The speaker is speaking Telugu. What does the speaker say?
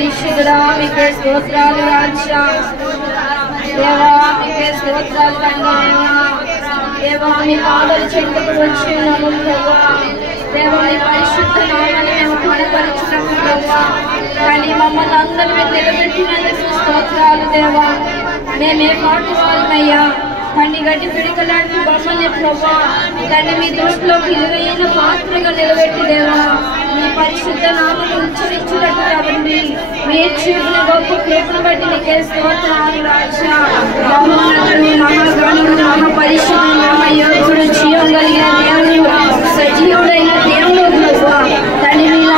పరిశుద్ధుడా మీకే స్తోత్రాలు రాజా దేవా మీకే స్తోత్రాలు దేవా మీ పాదాలు చెందుకు వచ్చి ఉన్నాము ప్రభువా దేవా మీ పరిశుద్ధ నామాన్ని మేము కనపరుచున్నాము ప్రభువా కానీ మమ్మల్ని అందరూ మీరు నిలబెట్టినందుకు స్తోత్రాలు దేవా మేమే పాటు వాళ్ళమయ్యా తండ్రి గట్టి పిడికలాంటి బొమ్మల్ని ప్రభా తండ్రి మీ దృష్టిలో విలువైన పాత్రగా నిలబెట్టి దేవా మీ పరిశుద్ధ నామను ఉచ్చరించినట్టు కాబట్టి మీరు చూపిన గొప్ప కృపను బట్టి నీకే స్తోత్రాలు రాజా మహోన్నతుడు మహాగణుడు మహాపరిశుద్ధుడు మహాయోధుడు జీవం కలిగిన దేవుడు సజీవుడైన దేవుడు ప్రభా తండ్రి